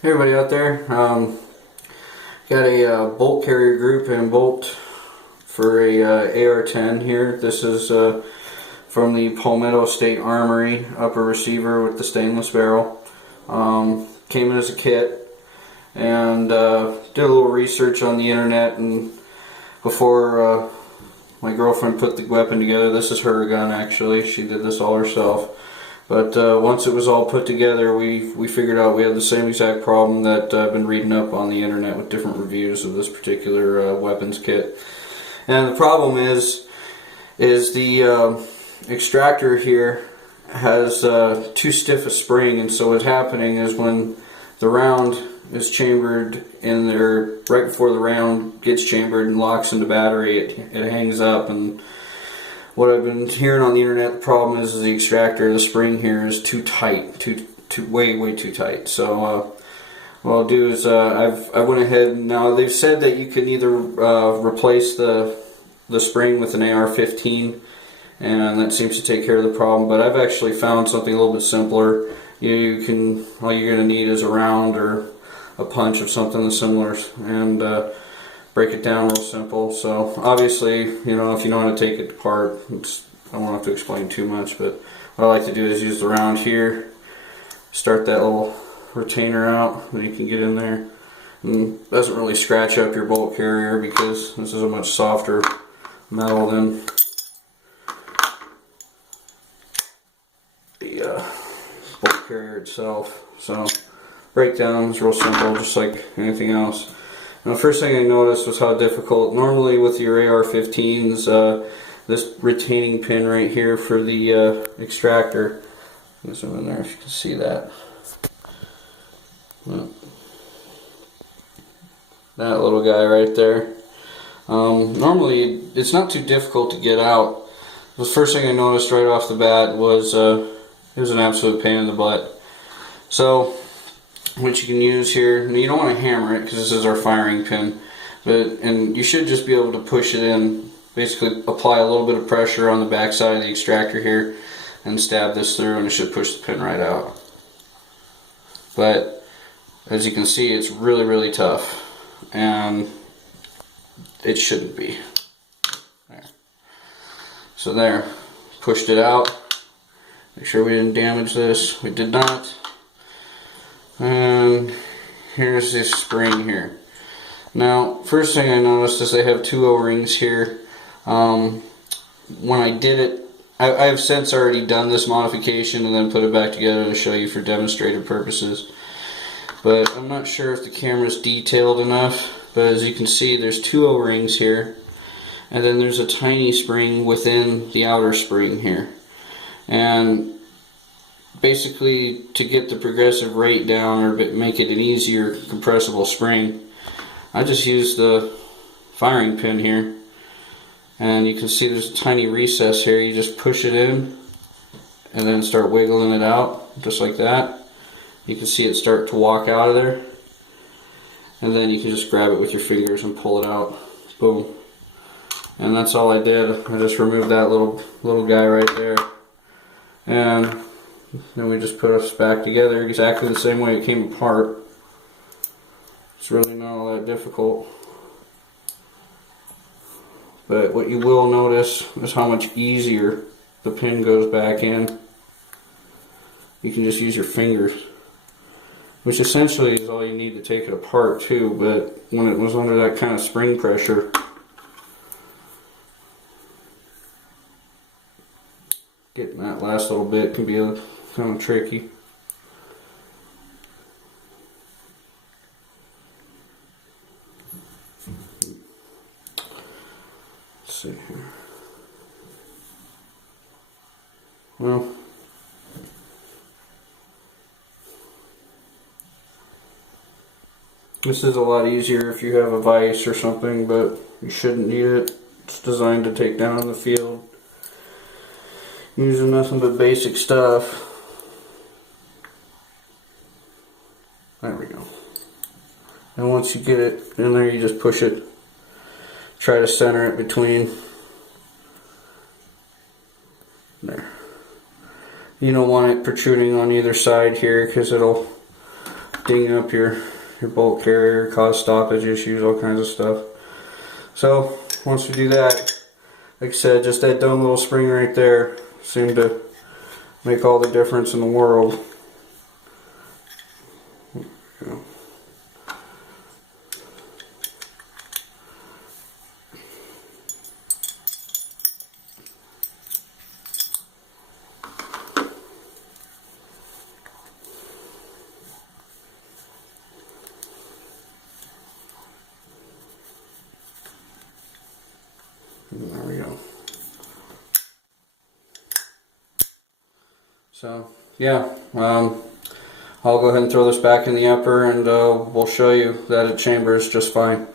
Hey everybody out there, got a bolt carrier group and bolt for a AR-10 here. This is from the Palmetto State Armory upper receiver with the stainless barrel. Came in as a kit and did a little research on the internet, and before my girlfriend put the weapon together, this is her gun actually, she did this all herself. But once it was all put together, we figured out we had the same exact problem that I've been reading up on the internet with different reviews of this particular weapons kit. And the problem is the extractor here has too stiff a spring, and so what's happening is when the round is chambered in there, right before the round gets chambered and locks into battery, it hangs up. And what I've been hearing on the internet, the problem is the extractor, the spring here is too tight, way too tight. So what I'll do is I went ahead and now they've said that you can either replace the spring with an AR-15, and that seems to take care of the problem. But I've actually found something a little bit simpler. You can, all you're going to need is a round or a punch of something similar, and break it down real simple. So obviously, you know, if you know how to take it apart, I won't have to explain too much, but what I like to do is use the round here, start that little retainer out, and you can get in there. And it doesn't really scratch up your bolt carrier because this is a much softer metal than the bolt carrier itself. So breakdown is real simple, just like anything else. Now, the first thing I noticed was how difficult, normally with your AR-15s, this retaining pin right here for the extractor, there's one in there if you can see that. That little guy right there. Normally it's not too difficult to get out. The first thing I noticed right off the bat was it was an absolute pain in the butt. So what you can use here, you don't want to hammer it because this is our firing pin, and you should just be able to push it in, basically apply a little bit of pressure on the back side of the extractor here and stab this through, and it should push the pin right out. But as you can see, it's really tough, and it shouldn't be. There. So there, pushed it out. Make sure we didn't damage this. We did not. And here's this spring here. Now, first thing I noticed is they have two O-rings here. When I did it, I have since already done this modification and then put it back together to show you for demonstrative purposes. But I'm not sure if the camera's detailed enough, but as you can see, there's two O-rings here, and then there's a tiny spring within the outer spring here. And basically, to get the progressive rate down or make it an easier compressible spring, I just use the firing pin here, and you can see there's a tiny recess here. You just push it in and then start wiggling it out just like that. You can see it start to walk out of there, and then you can just grab it with your fingers and pull it out. Boom. And that's all I did. I just removed that little guy right there, and then we just put us back together exactly the same way it came apart. It's really not all that difficult. But what you will notice is how much easier the pin goes back in. You can just use your fingers, which essentially is all you need to take it apart too, but when it was under that kind of spring pressure, getting that last little bit can be kind of tricky. Let's see here. Well, this is a lot easier if you have a vise or something, but you shouldn't need it. It's designed to take down in the field using nothing but basic stuff. There we go. And once you get it in there, you just push it. Try to center it between there. You don't want it protruding on either side here because it'll dinging up your bolt carrier, cause stoppage issues, all kinds of stuff. So once we do that, like I said, just that dumb little spring right there seemed to make all the difference in the world. There we go. So yeah, I'll go ahead and throw this back in the upper, and we'll show you that it chambers just fine.